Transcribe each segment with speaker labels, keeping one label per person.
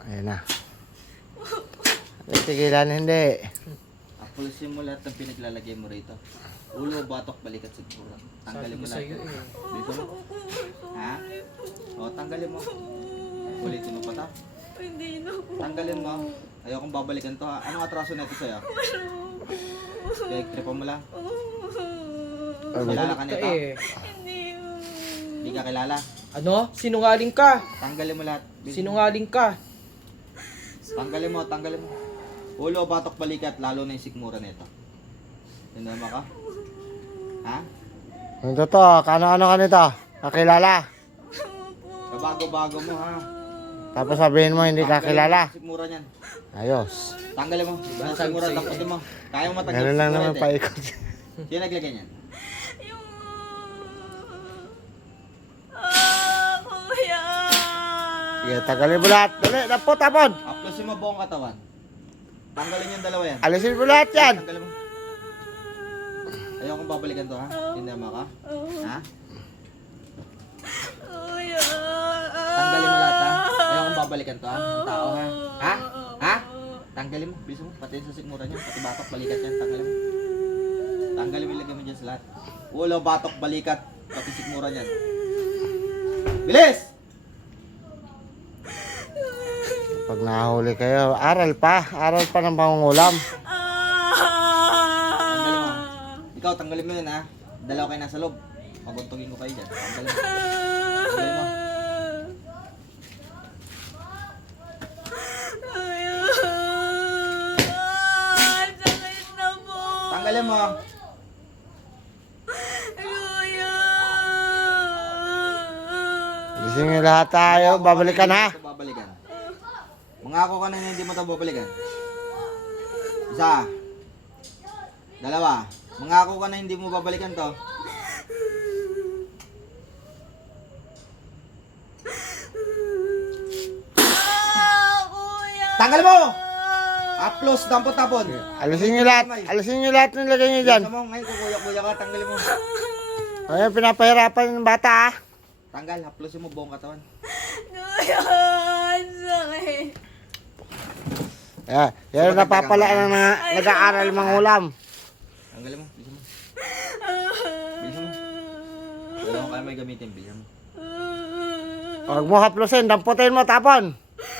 Speaker 1: Ayan na. Tigilan, hindi.
Speaker 2: Apulusin mo lahat ng pinaglalagay mo rito. Ulo, batok, balikat, siguro. Tanggalin mo lahat. Dito mo. Ha? O, tanggalin mo. Ulitin mo pa ta.
Speaker 3: Hindi na po.
Speaker 2: Tanggalin mo. Ayokong babalikan to ha. Anong atraso na ito sa'yo? Kaya tripan mo lang. Kilala ka nito?
Speaker 3: Hindi.
Speaker 2: Hindi ka kilala.
Speaker 4: Ano? Sinungaling ka.
Speaker 2: Tanggalin mo lahat.
Speaker 4: Sinungaling ka.
Speaker 2: Tanggalin mo, tanggalin mo. Ulo, batok, balikat, lalo na yung sikmura nito. Tinama ka? Ha?
Speaker 1: Ang totoo, kano-ano ka nito? Kakilala.
Speaker 2: Kabago-bago mo ha.
Speaker 1: Tapos sabihin mo hindi kakilala.
Speaker 2: Sikmura niyan.
Speaker 1: Ayos.
Speaker 2: Tanggalin mo. Ang sikmura, taputin mo. Kaya mo matanggal
Speaker 1: Ganun lang
Speaker 2: sikmura
Speaker 1: naman
Speaker 2: ito eh.
Speaker 1: paikot.
Speaker 2: Sino naglagay niyan?
Speaker 3: Yung... Kuya!
Speaker 1: Sige, tagalin mo lahat. Dali, napot, tapon.
Speaker 2: Aplosin mo buong katawan. Tanggalin yung dalawa yan.
Speaker 1: Alisin mo lahat yan.
Speaker 2: Tanggalin mo. Ayaw kong babalikan to ha. Tinama ka? Ha?
Speaker 3: Kuya!
Speaker 2: Tanggalin mo lahat ha. Ayaw kong babalikan to ha. Ang tao ha. Ha? Ha? Tanggalin mo. Bilis mo. Pati sa sikmura niya. Pati batok, balikat yan. Tanggalin mo. Tanggalin mo, ilagay mo dyan sa lahat. Ulo, batok, balikat. Pati sikmura niyan. Bilis!
Speaker 1: Pag nahuli kayo, aral pa. Aral pa ng pangungulam.
Speaker 2: Tanggalin mo. Ikaw, tanggalin mo yun ha. Dalawa kayo nasa loob. Maguntugin ko kayo dyan. Tanggalin mo. Tanggalin mo.
Speaker 3: Kuya! Sakit na po!
Speaker 2: Tanggalin mo.
Speaker 3: Kuya!
Speaker 1: Alisin nyo lahat tayo. Babalikan ha.
Speaker 2: Ito babalikan. Mangako ka na hindi mo ito babalikan. Isa. Dalawa. Mangako ka na hindi mo babalikan to.
Speaker 3: Kuya!
Speaker 2: Tanggal mo! Aplos, dampot-tapon.
Speaker 1: Alisin nyo lahat. Alisin nyo lahat ng lagay nyo dyan.
Speaker 2: Bilisan mo, ngayon kukuya-kuya ka, tanggalin mo.
Speaker 1: Ayan, pinapahirapan ng bata ha.
Speaker 2: Tanggal, haplosin mo buong katawan.
Speaker 3: Kuya! Sakit!
Speaker 1: Ayan, yan ang napapala na nag-aaral mangulam.
Speaker 2: Tanggalin mo, bilisan mo. Bilisan mo. Dalawa kayo may gamitin, bilisan mo.
Speaker 1: Huwag mo haplosin, damputin mo, tapon.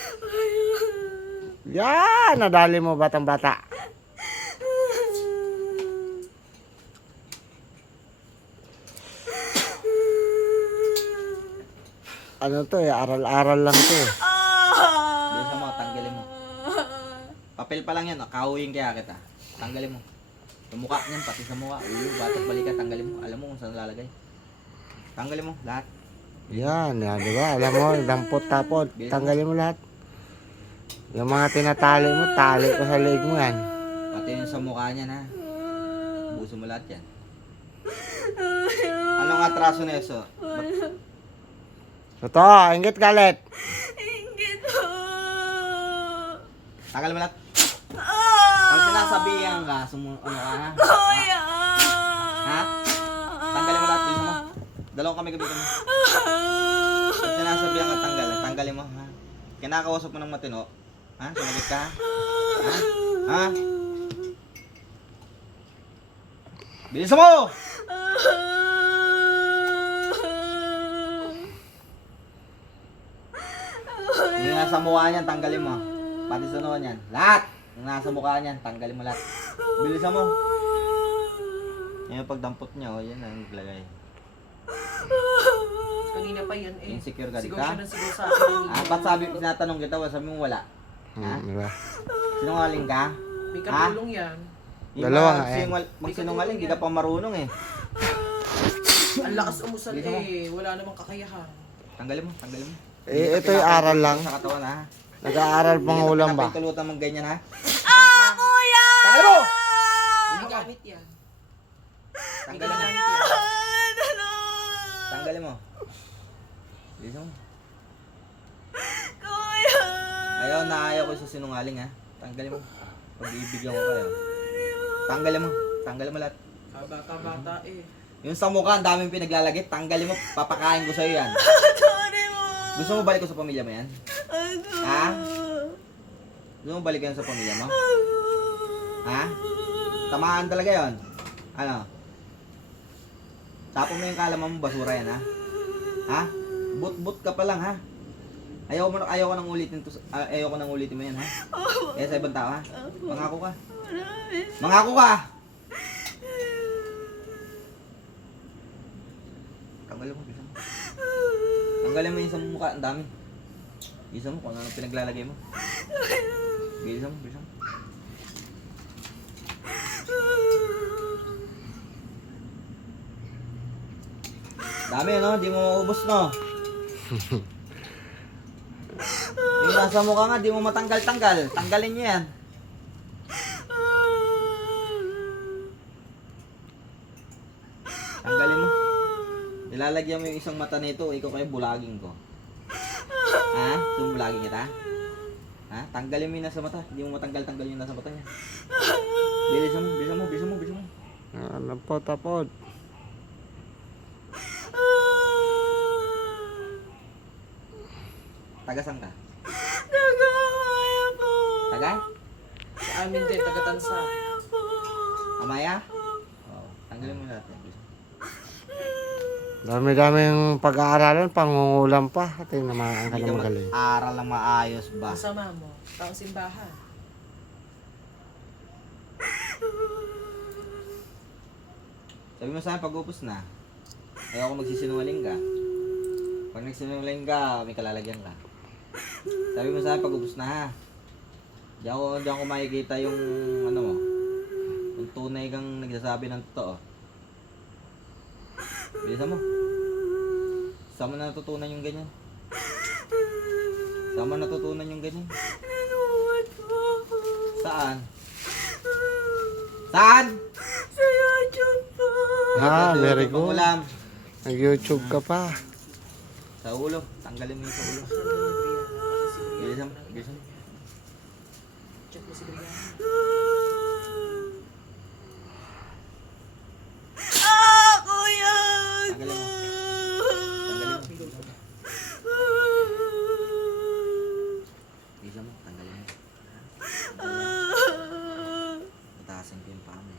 Speaker 1: Yan, nadali mo batang bata. Ano to eh, aral-aral lang to eh.
Speaker 2: Bilisan mo, tanggalin mo. Papel pa lang yan, kahuyin kaya kita. Tanggalin mo. Sa mukha niyan, pati sa mukha. Ulo, batok, balikat, tanggalin mo. Alam mo kung saan lalagay. Tanggalin mo, lahat.
Speaker 1: Yan, di ba? Alam mo, dampot tapon. Tanggalin mo lahat. Yung mga tinatali mo, tali ko sa leeg mo yan.
Speaker 2: Pati yung sa mukha niyan, ha. Buso mo lahat yan. Anong atraso na eso?
Speaker 1: Totoo, inggit galit.
Speaker 3: Ingit po!
Speaker 2: Tanggalin mo lahat. Pag sinasabihan ka, ano ka, ha?
Speaker 3: Kuya!
Speaker 2: Ha? Tanggalin mo lahat, bilisan mo. Dalawang kami gamitin mo. Pag sinasabihan ka, tanggalin mo, ha? Kinakausap mo ng matino. Ha? Sumagot ka, ha? Ha? Ha? Bilisan mo! Yung nasa mukha niyan, tanggalin mo. Pati sa noo niyan. Lahat! Yung nasa mukha niyan, tanggalin mo lahat. Bilisan mo. Yung pagdampot niya, oh, yan ang naglagay.
Speaker 4: Kanina pa yan eh.
Speaker 2: Insecure ka, di
Speaker 4: Sigaw
Speaker 2: ka?
Speaker 4: siya ng sigaw sa akin.
Speaker 2: Ah, ba't tinatanong kita, sabi mo wala? Ha?
Speaker 1: Diba?
Speaker 2: Sinungaling ka?
Speaker 4: May katulong yan.
Speaker 2: Yung
Speaker 1: Dalawa nga,
Speaker 2: magsinungaling, hindi ka pa marunong eh.
Speaker 4: Ang lakas umusal
Speaker 2: Bilisan mo.
Speaker 4: eh. Wala namang kakayahan.
Speaker 2: Tanggalin mo, tanggalin mo.
Speaker 1: Eh, ito yung aral lang.
Speaker 2: Sa katawan ha.
Speaker 1: Nag-aaral pangulam ba?
Speaker 2: Hindi ka pinapintulutan mong ganyan ha.
Speaker 3: Kuya!
Speaker 2: Tanggalin mo!
Speaker 4: May gamit yan. May
Speaker 2: Tanggalin mo.
Speaker 4: gamit yan.
Speaker 2: Tanggalin mo. Bilisan mo.
Speaker 3: Kuya!
Speaker 2: Ayaw ko sa sinungaling ha. Tanggalin mo. Pag-ibigyan ko kayo. Tanggalin mo. Tanggalin mo lahat.
Speaker 4: Bata-bata eh.
Speaker 2: Yung sa mukha, ang daming pinaglalagay. Tanggalin mo. Papakain ko sa'yo yan.
Speaker 3: Sorry mo!
Speaker 2: Gusto mo balik ko sa pamilya mo yan?
Speaker 3: Ano?
Speaker 2: Ha? Gusto mo balikan sa pamilya mo? Ha? Tamaan talaga yon. Ano? Tapon mo yung kalaman mo, basura yan, ha? Ha? But ka pa lang, ha? Ayaw ko nang ulitin to. Ayaw ko nang ulitin mo yan, ha? Kaya sa ibang tao, ha? Mangako ka. Mangako ka! Tanggalin mo, bisa mo. Tanggalin mo yung isang mukha, ang dami. Bisa mo kung ano pinaglalagay mo. Bisa mo, bisa mo. Dami, no? Di mo maubos, no? Yung nasa mukha nga, di mo matanggal-tanggal. Tanggalin niyo yan. Tanggalin mo. Ilalagyan mo yung isang mata nito, ikaw kayo bulaging ko. Ha? Sumulaging kita? Ha? Tanggalin mo yung nasa mata. Hindi mo matanggal-tanggal yung nasa mata niya. Bilisan mo, bilisan mo, bilisan mo, bilisan mo.
Speaker 1: Ano po, tapod.
Speaker 2: Tagasan ka?
Speaker 3: Nagawaya po.
Speaker 2: Taga?
Speaker 4: Sa amin din, taga-tansa.
Speaker 2: Amaya? Oo. Tanggalin mo lahat yan.
Speaker 1: Dami-daming pag-aaralan, pangungulam pa. Tingnan naman ka
Speaker 2: Hindi
Speaker 1: na
Speaker 2: ka
Speaker 1: magaling.
Speaker 2: mag-aral ng maayos ba?
Speaker 4: Masama mo, taong simbahan.
Speaker 2: Sabi mo sa akin, pag upos na, ayaw ko magsisinungaling ka. Pag nagsinungaling ka, may kalalagyan ka. Sabi mo sa akin, pag upos na ha. Diyan ko makikita yung, ano mo, yung tunay kang nagsasabi ng totoo. Bilisan mo. Saan mo natutunan yung ganyan? Saan mo natutunan yung ganyan?
Speaker 3: Nanood po ako.
Speaker 2: Saan? Saan?
Speaker 3: Sa YouTube po.
Speaker 1: Ah, very good.
Speaker 2: Pangulam.
Speaker 1: Nag-YouTube ka pa.
Speaker 2: Sa ulo. Tanggalin mo yung sa ulo. Bilisan mo. Bilisan mo.
Speaker 4: Check mo si Brianna.
Speaker 3: Ako yan.
Speaker 2: Tanggalin mo. Tanggalin mo. Bilisan mo. Tanggalin mo. Matasin ko yung paa mo.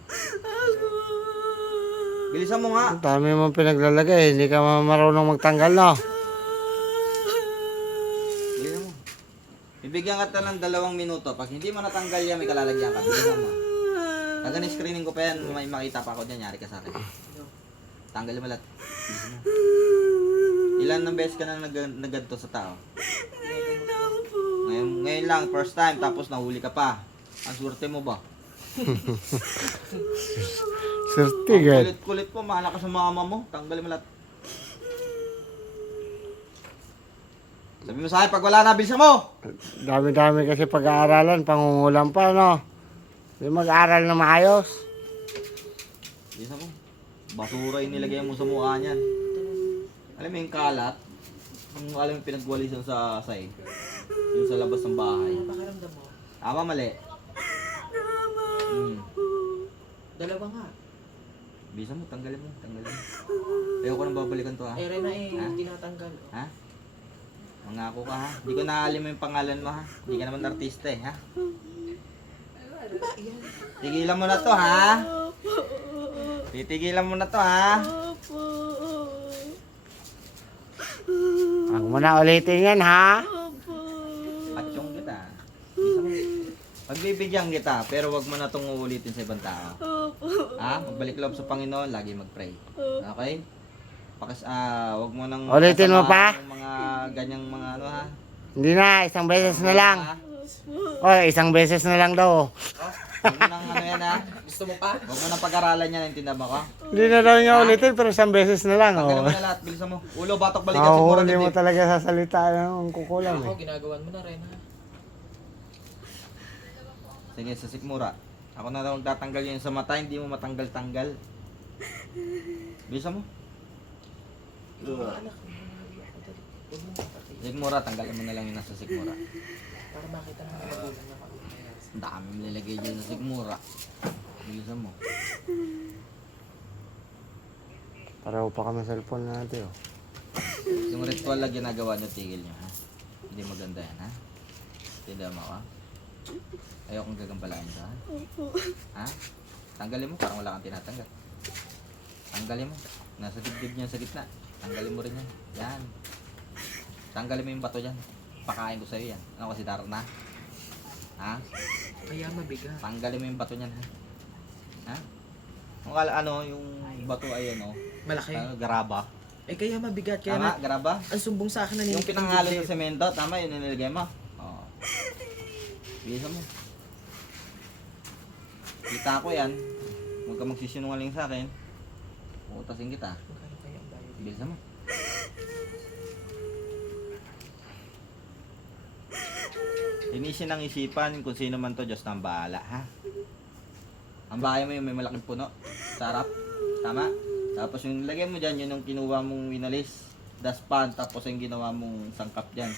Speaker 2: Bilisan mo nga.
Speaker 1: Ang dami mong pinaglalagay. Hindi ka marunong magtanggal, no?
Speaker 2: Bilisan mo. Bibigyan ka ng 2 minuto. Pag hindi mo natanggal yan, may kalalagyan ka. Bilisan mo. Pag screening ko pa yan, may makita pa ako dyan. Yari ka sa akin. Tanggalin mo lahat. Bilisan mo. Ilan ng beses ka na naganto sa tao? Ngayon lang, first time, tapos nahuli ka pa. Ang swerte mo ba?
Speaker 1: Surtigan.
Speaker 2: Kulit-kulit po, mahala ka sa mama mo. Tanggalin mo lahat. Sabi mo sa akin, pag wala na, bilisan mo!
Speaker 1: Dami-dami kasi pag-aaralan, pangungulam pa, no? Hindi mag-aral na maayos.
Speaker 2: Bilisan mo. Basura yung nilagay mo sa mukha niyan. Alam mo yung kalat? Alam mo yung pinagwalisan sa side? Yung sa labas ng bahay.
Speaker 4: Ano pakiramdam mo?
Speaker 2: Tama, mali.
Speaker 4: Dalawa nga.
Speaker 2: Bilisan mo, tanggalin mo, tanggalin mo. Ayoko nang babalikan to ha.
Speaker 4: Eh, Rena eh,
Speaker 2: Ha?
Speaker 4: tinatanggal. Oh.
Speaker 2: Ha? Mangako ka ha. Hindi ko naalim mo yung pangalan mo ha. Hindi ka naman artista eh ha.
Speaker 4: Ba, yan.
Speaker 2: Tigilan mo na to ha. Titigilan mo na to ha.
Speaker 3: Opo.
Speaker 1: Huwag mo na ulitin yan, ha?
Speaker 3: Opo.
Speaker 2: Patsyong kita. Bilisan mo. Pagbibigyan kita, pero wag mo na itong uulitin sa ibang tao.
Speaker 3: Opo.
Speaker 2: Ha? Magbalik loob sa Panginoon, lagi mag-pray. Okay? Wag mo nang
Speaker 1: Ulitin mo pa?
Speaker 2: kasamahan yung mga ganyang mga ano ha.
Speaker 1: Hindi na, isang beses na lang.
Speaker 2: Ha?
Speaker 1: O, isang beses na lang daw.
Speaker 2: Wag mo nang ano yan ha.
Speaker 4: Gusto mo pa?
Speaker 2: Wag mo nang pag-aralan yan, intindihan mo ko?
Speaker 1: Hindi na daw niya ulitin, pero isang beses na lang.
Speaker 2: Tanggalin
Speaker 1: Oh.
Speaker 2: mo na lahat, bilisan mo. Ulo, batok, balikan, siguro
Speaker 1: Hindi mo
Speaker 2: dibdib.
Speaker 1: talaga sasalita yung kukulam,
Speaker 4: Ako,
Speaker 1: eh.
Speaker 4: ginagawan mo na, Rena.
Speaker 2: Sige, sa sikmura. Ako na daw magtatanggal yun sa mata, hindi mo matanggal-tanggal. Bilisan mo.
Speaker 4: Anak, huwag mo makakaya.
Speaker 2: Sikmura, tanggalin mo na lang yung nasa sikmura.
Speaker 4: Para makita ng mga magulang na mauna.
Speaker 2: Ang dami mo nilagay dyan sa sikmura. Bilisan mo.
Speaker 1: Pareho pa kami sa cellphone natin, oh.
Speaker 2: Yung ritual na ginagawa nyo, tigil nyo ha. Hindi maganda yan ha. Tindihan mo ka. Ayaw kong gagambalaan ka.
Speaker 3: Opo.
Speaker 2: Ha? Tanggalin mo, parang wala kang tinatanggal. Tanggalin mo. Nasa dibdib niya sa gitna. Tanggalin mo rin yan. Yan. Tanggalin mo yung bato dyan. Pakain ko sa'yo yan. Ano kasi darat na? Ha?
Speaker 4: Kaya mabigat.
Speaker 2: Tanggalin mo yung bato niyan, ha? Ha? Kung ano, yung bato ay ano,
Speaker 4: Malaki.
Speaker 2: garaba.
Speaker 4: Eh kaya mabigat. Kaya
Speaker 2: Tama,
Speaker 4: na,
Speaker 2: garaba.
Speaker 4: ang sumbong sa akin na
Speaker 2: Yung pinanghalo sa semento, tama, yun nilagay mo. Oo. Bisa mo. Kita ko yan. Huwag ka magsisinungaling sa akin. Putasin kita.
Speaker 4: Magkano kaya ang bayad?
Speaker 2: Bisa mo. Linisin ang isipan kung sino man to, Diyos na ang bahala, ha? Ang bahay mo yung may malaking puno sa harap. Tama? Tapos yung lagay mo dyan, yun yung kinuha mong winalis. Daspan, tapos yung ginawa mong sangkap dyan.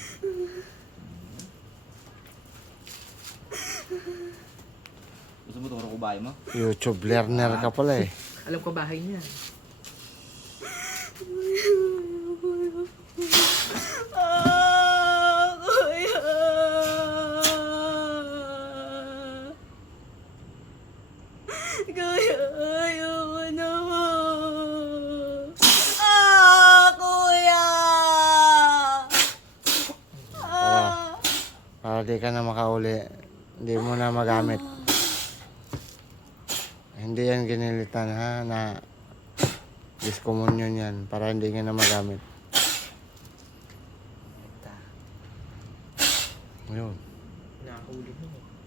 Speaker 2: Gusto mo turo ko bahay mo?
Speaker 1: YouTube learner ka pala eh.
Speaker 4: Alam ko bahay niya.
Speaker 3: Kuya. Kuya, ayoko na po. Kuya.
Speaker 1: Para di ka na makauli. Hindi mo na magamit. Hindi yan ginilitan ha, na discommunion yan. Para hindi ka na magamit. Yun.
Speaker 4: Nakahuli mo.